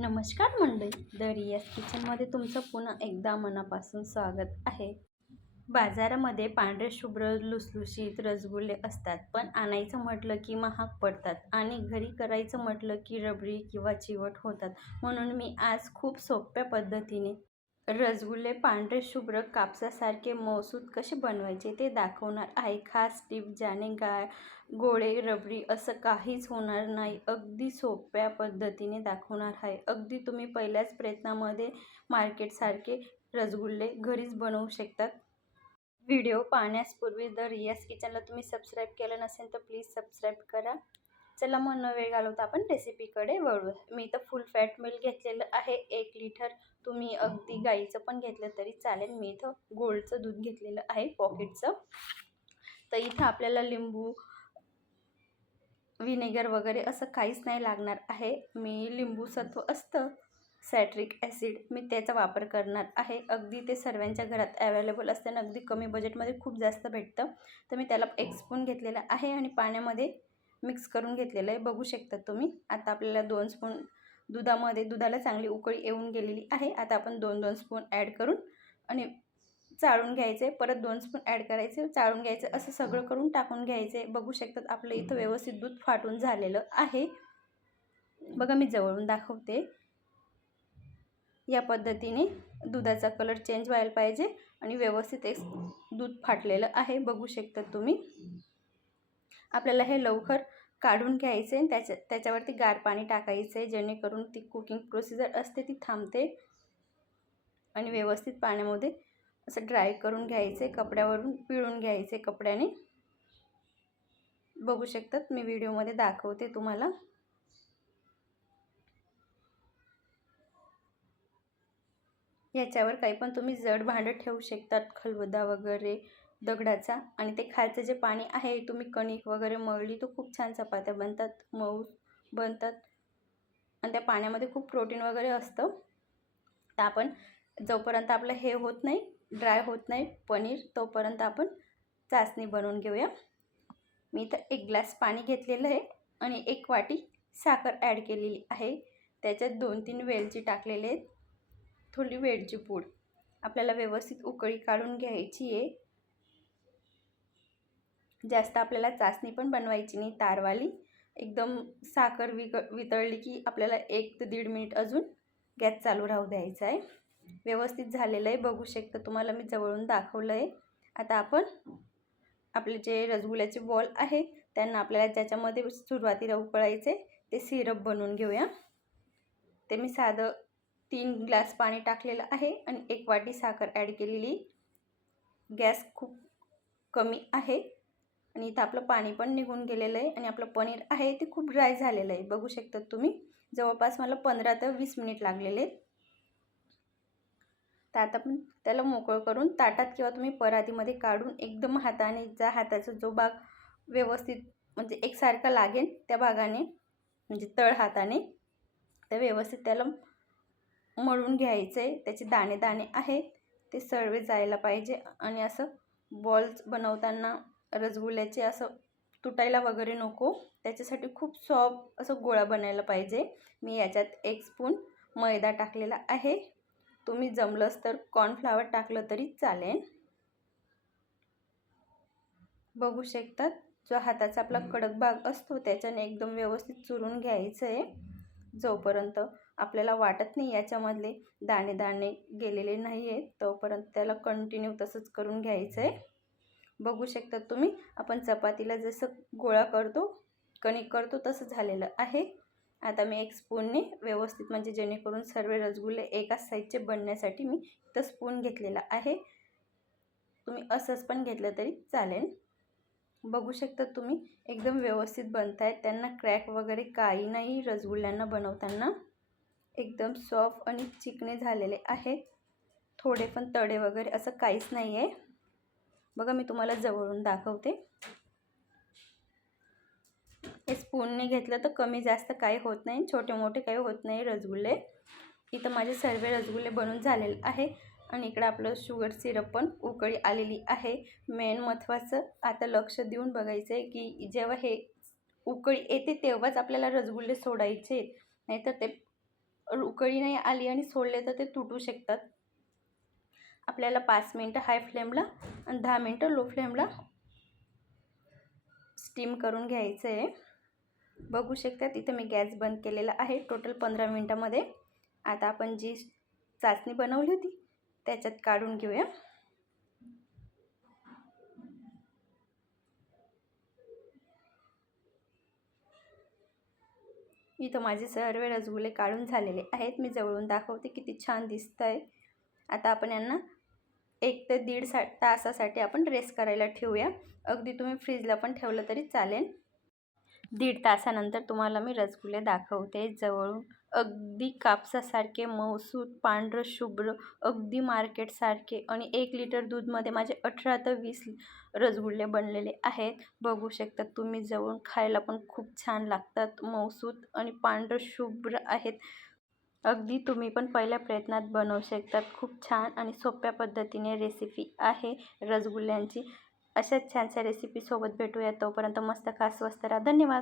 नमस्कार मंडळी, द रियाज किचनमध्ये तुमचं पुन्हा एकदा मनापासून स्वागत आहे. बाजारामध्ये पांढरे शुभ्र लुसलुशीत रसगुल्ले असतात, पण आणायचं म्हटलं की महाग पडतात आणि घरी करायचं म्हटलं की रबरी किंवा चिवट होतात. म्हणून मी आज खूप सोप्या पद्धतीने रसगुल्ले पांढरे शुभ्र कापसासारखे मऊसूत कसे बनवायचे ते दाखवणार आहे. खास टिप ज्याने गोळे रबरी असं काहीच होणार नाही. अगदी सोप्या पद्धतीने दाखवणार आहे. अगदी तुम्ही पहिल्याच प्रयत्नामध्ये मार्केटसारखे रसगुल्ले घरीच बनवू शकतात. व्हिडिओ पाहण्यापूर्वी द रियाज किचनला तुम्ही सबस्क्राईब केलं नसेल तर प्लीज सबस्क्राईब करा. चला मग न वेळ घालवता आपण रेसिपीकडे वळू. मी तर फुल फॅट मिल्क घेतलेलं आहे 1 लिटर. तुम्ही अगदी गाईचं पण घेतलं तरी चालेल. मी इथं गोल्डचं दूध घेतलेलं आहे पॉकेटचं. तर इथं आपल्याला लिंबू व्हिनेगर वगैरे असं काहीच नाही लागणार आहे. मी लिंबू सत्व असतं सॅट्रिक ॲसिड, मी त्याचा वापर करणार आहे. अगदी ते सर्वांच्या घरात अवेलेबल असते आणि अगदी कमी बजेटमध्ये खूप जास्त भेटतं. तर मी त्याला 1 स्पून घेतलेला आहे आणि पाण्यामध्ये मिक्स करून घेतलेलं आहे, बघू शकता तुम्ही. आता आपल्याला 2 स्पून दुधाला चांगली उकळी येऊन गेलेली आहे. आता आपण 2-2 स्पून ॲड करून आणि चाळून घ्यायचे. परत 2 स्पून ॲड करायचे, चाळून घ्यायचं, असं सगळं करून टाकून घ्यायचे. बघू शकतात आपलं इथं व्यवस्थित दूध फाटून झालेलं आहे. बघा मी जवळून दाखवते. या पद्धतीने दुधाचा कलर चेंज व्हायला पाहिजे आणि व्यवस्थित एक दूध फाटलेलं आहे, बघू शकता तुम्ही. आपल्याला हे लवकर काढून घ्यायचे आणि त्याच्यावरती गार पाणी टाकायचं आहे, जेणेकरून ती कुकिंग प्रोसिजर असते ती थांबते. आणि व्यवस्थित पाण्यामध्ये असं ड्राय करून घ्यायचे, कपड्यावरून पिळून घ्यायचे कपड्याने. बघू शकतात मी व्हिडिओमध्ये दाखवते तुम्हाला. याच्यावर काही पण तुम्ही जड भांडं ठेवू शकतात, खलबत्ता वगैरे दगडाचा. आणि ते खालचं जे पाणी आहे, तुम्ही कणिक वगैरे मळली तर खूप छान चपात्या बनतात, मऊ बनतात. आणि त्या पाण्यामध्ये खूप प्रोटीन वगैरे असतं. तर आपण जोपर्यंत आपलं हे होत नाही, ड्राय होत नाही पनीर, तोपर्यंत आपण चासणी बनवून घेऊया. मी इथं 1 ग्लास पाणी घेतलेलं आहे आणि 1 वाटी साखर ॲड केलेली आहे. त्याच्यात 2-3 वेलची टाकलेले आहेत, थोडी वेलची पूड. आपल्याला व्यवस्थित उकळी काढून घ्यायची आहे. जास्त आपल्याला चासणी पण बनवायची नाही, तारवाली. एकदम साखर वितळली की आपल्याला 1 ते 1.5 मिनिट अजून गॅस चालू राहू द्यायचा आहे. व्यवस्थित झालेलं आहे, बघू शकता तुम्हाला मी जवळून दाखवलं आहे. आता आपण आपले जे रसगुल्ल्याचे बॉल आहे त्यांना आपल्याला ज्याच्यामध्ये सुरुवातीला उकळायचे ते सिरप बनवून घेऊया. ते मी साधं 3 ग्लास पाणी टाकलेलं आहे आणि 1 वाटी साखर ॲड केलेली. गॅस खूप कमी आहे आणि इथं आपलं पाणी पण निघून गेलेलं आहे आणि आपलं पनीर आहे ते खूप ड्राय झालेलं आहे, बघू शकता तुम्ही. जवळपास मला 15 ते 20 मिनिट लागलेले आहेत. तर आता आपण त्याला मोकळं करून ताटात किंवा तुम्ही परातीमध्ये काढून एकदम हाताने, ज्या हाताचा जो भाग व्यवस्थित म्हणजे एकसारखा लागेल त्या भागाने, म्हणजे तळ हाताने, तर व्यवस्थित त्याला मळून घ्यायचं आहे. त्याचे दाणे दाणे आहेत ते सर्व जायला पाहिजे. आणि असं बॉल्स बनवताना रसगुल्ल्याचे असं तुटायला वगैरे नको, त्याच्यासाठी खूप सॉफ्ट असं गोळा बनायला पाहिजे. मी याच्यात 1 स्पून मैदा टाकलेला आहे. तुम्ही जमलंच तर कॉर्नफ्लॉवर टाकलं तरी चालेल. बघू शकतात जो हाताचा आपला कडक भाग असतो त्याच्याने एकदम व्यवस्थित चुरून घ्यायचं आहे, जोपर्यंत आपल्याला वाटत नाही याच्यामधले दाणे दाणे गेलेले नाही आहेत तोपर्यंत त्याला कंटिन्यू तसंच करून घ्यायचं आहे. बघू शकता तुम्ही, आपण चपातीला जसं गोळा करतो, कणिक करतो, तसं झालेलं आहे. आता मी 1 स्पूनने व्यवस्थित, म्हणजे जेणेकरून सर्व रसगुल्ले एकाच साईजचे बनण्यासाठी मी इथं स्पून घेतलेला आहे. तुम्ही असंच पण घेतलं तरी चालेल. बघू शकता तुम्ही एकदम व्यवस्थित बनत आहेत, त्यांना क्रॅक वगैरे काही नाही. रसगुल्ल्यांना बनवताना एकदम सॉफ्ट आणि चिकणे झालेले आहेत, थोडे पण तडे वगैरे असं काहीच नाही आहे. बघा मी तुम्हाला जवळून दाखवते. हे स्पूनने घेतलं तर कमी जास्त काही होत नाही, छोटे मोठे काही होत नाही रसगुल्ले. इथं माझे सर्व रसगुल्ले बनून झालेले आहे आणि इकडं आपलं शुगर सिरप पण उकळी आलेली आहे. मेन महत्त्वाचं आता लक्ष देऊन बघायचं आहे की जेव्हा हे उकळी येते तेव्हाच आपल्याला रसगुल्ले सोडायचे, नाहीतर ते उकळी नाही आली आणि सोडले तर ते तुटू शकतात. आपल्याला 5 मिनटं हाय फ्लेमला आणि 10 मिनटं लो फ्लेमला स्टीम करून घ्यायचं आहे. बघू शकता तिथे मी गॅस बंद केलेला आहे. टोटल 15 मिनटामध्ये आता आपण जी चाचणी बनवली होती त्याच्यात काढून घेऊया. इथं माझे सर्व रसगुल्ले काढून झालेले आहेत. मी जवळून दाखवते किती छान दिसत आहे. आता आपण यांना 1 ते 1.5 तासासाठी आपण रेस्ट करायला ठेवूया. अगदी तुम्ही फ्रीजला पण ठेवलं तरी चालेल. 1.5 तासानंतर तुम्हाला मी रसगुल्ले दाखवते जवळून. अगदी कापसासारखे मऊसूत, पांढरं शुभ्र, अगदी मार्केटसारखे आणि 1 लिटर दूधमध्ये माझे 18 ते 20 रसगुल्ले बनलेले आहेत. बघू शकता तुम्ही जवळून. खायला पण खूप छान लागतात, मऊसूत आणि पांढरं शुभ्र आहेत. अगदी तुम्ही पण पहिल्या प्रयत्नात बनवू शकतात. खूप छान आणि सोप्या पद्धतीने रेसिपी आहे रसगुल्ल्यांची. अशाच छानशा रेसिपीसोबत भेटूया. तोपर्यंत मस्त खा, स्वस्त राहा. धन्यवाद.